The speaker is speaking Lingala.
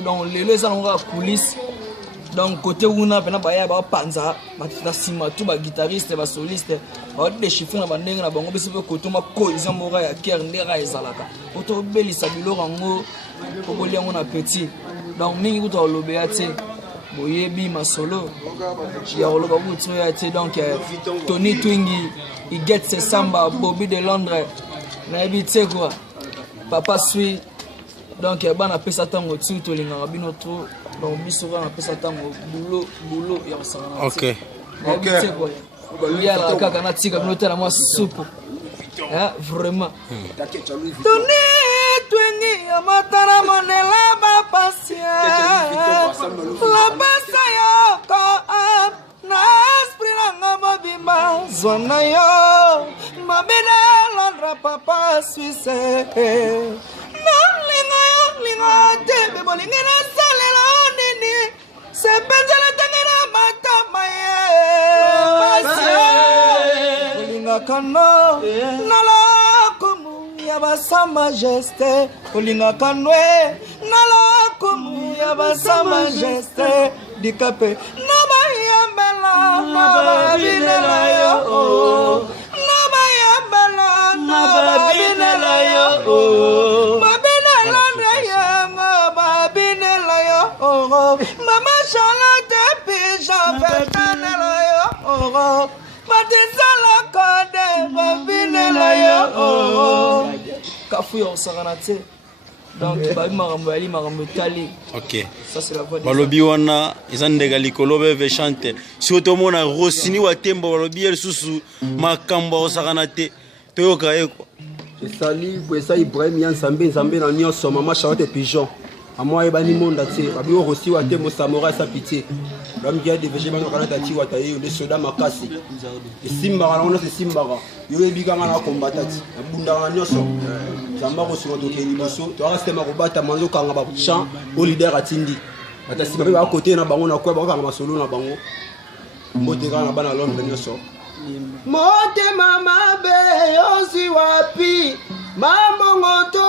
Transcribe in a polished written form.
donc les gens ont coulisses. Donc côté Wuna, pena baya ba panza, matita sima tout ba guitariste ba soliste, ba déchiffrer na bandenge na bango bisi pe côté ma cohésion mora ya cœur ndera ezalaka. Auto beli sabilo rango, ko liango na petit. Donc mingi kuto lobea te. Boyebi ma solo. Ya oloba kuto ya te donc Tony Twingi, il get ses samba Bobby de Londres. Na ebite quoi. Papa suit. Donc bana pesa tango tu to linga bino to. Donc bisora na pesa tango boulot ya sana. OK. OK. Il y a la kaka na tika bino tela moi soupe. Hein, vraiment. Tony Twingi amatara monela ba pasia. La basa yo ko na esprit nga mabimba zona yo. Mabena Londra papa Suisse. Linga bolingina salela nini se penjala tangena matama ye linga kano nala komu ya basa majesté linga kanwe nala komu ya basa majesté dikape na bayambela na binela yo na bayambela na binela yo Mama Charlotte Pigeon Vertanela yo Matisala Kode Babinela yo Kafu yo saranate donc babi marambo ali marambo tali. OK. Ça c'est la voix. Balobi wana izandega likolo be chante. Si otomona Rossini wa tembo balobi el susu makambo saranate toyoka eko. Je salue pour ça Ibrahim Yansambe Nzambe na nyonso Mama Charlotte Pigeon. À moi et bani monde ati abi aussi wa temo samouraï sa pitié l'homme qui a des végétaux dans canada ti wa taye le soda makasi simba kana ona se simba yo ebika ngana combattre bunda ngana nyoso zamba ko sur to keni boso to reste ma robata manzo kanga ba champ au leader atindi ata simba ba côté na bango na kwa ba kanga masolo na bango mbote kana bana Londres nyoso mote mama be osi wapi mambo ngoto